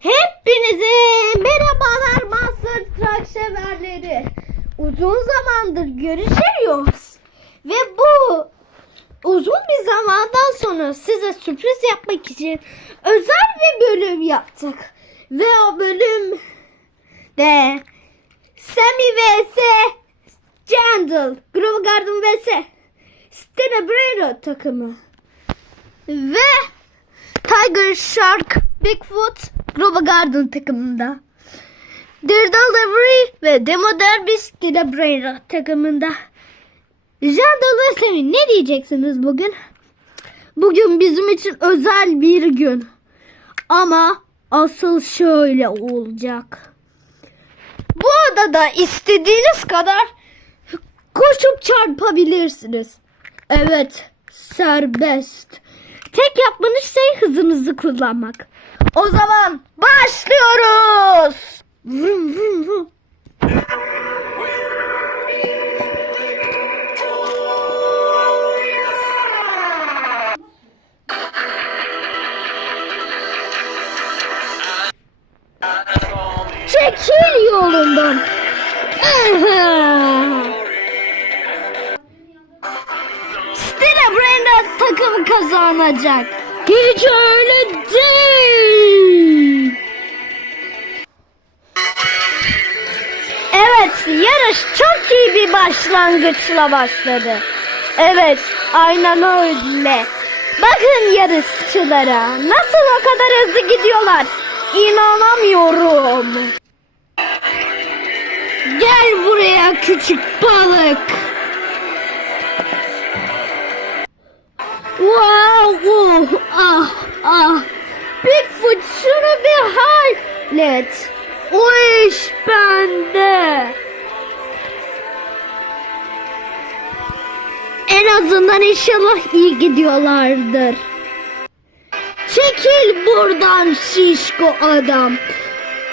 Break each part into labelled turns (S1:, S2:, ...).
S1: Hepinize merhabalar Master Truck severleri. Uzun zamandır görüşemiyoruz. Ve bu uzun bir zamandan sonra size sürpriz yapmak için özel bir bölüm yaptık. Ve o bölüm de Sammy vs Jandal, Grove Garden vs Stena Brero takımı. Ve Tiger Shark Bigfoot Grove Garden takımında. Daredevil ve Demo Stella Brero takımında. Jandal ve Sammy ne diyeceksiniz bugün? Bugün bizim için özel bir gün. Ama asıl şöyle olacak. Bu odada istediğiniz kadar koşup çarpabilirsiniz. Evet, serbest. Tek yapmanız şey hızınızı kullanmak. O zaman başlıyoruz. Vrum, vrum, vrum. Çekil yolundan. Stella Brenda takım kazanacak. Hiç öyle değil. Evet, yarış çok iyi bir başlangıçla başladı. Evet, aynen öyle. Bakın yarışçılara nasıl o kadar hızlı gidiyorlar. İnanamıyorum. Gel buraya küçük balık. Hallet. O iş bende. En azından inşallah iyi gidiyorlardır. Çekil buradan şişko adam.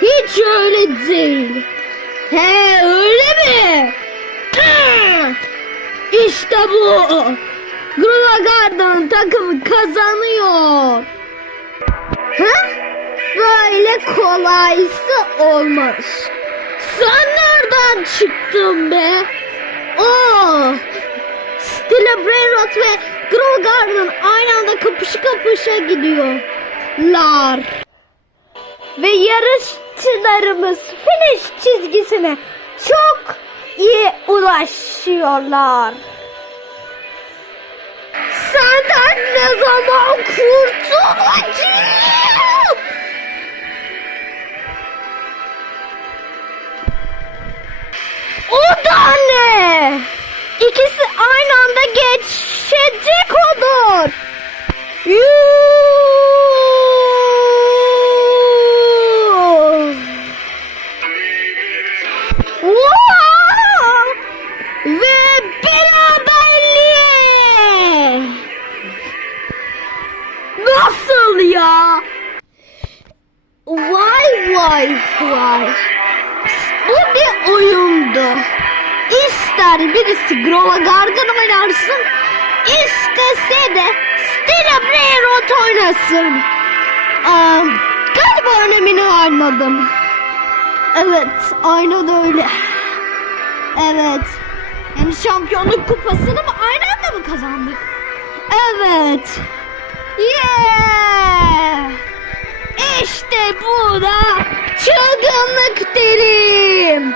S1: Hiç öyle değil. He öyle mi? İşte bu. Grova Garden takımı kazanıyor. Ha? Böyle kolaysı olmaz. Sen nereden çıktın be? Oo. Stella Brainrot ve Grova Garden aynı anda kapışı kapışa gidiyorlar. Ve yarışçılarımız finish çizgisine çok iyi ulaşıyorlar. Senden ne zaman kurtulacağım? İkisi aynı anda geçecek olur. Ve beraberliğe! Nasıl ya? Vay vay vay. Bu bir oyundu. İster birisi Grova Garden oynarsın, istese de Stella Brainrot oynasın. Aa, galiba önemini anladım. Evet, aynen öyle. Evet. Yani şampiyonluk kupasını mı aynı anda mı kazandık? Evet. Yeah! İşte bu da çılgınlık derim.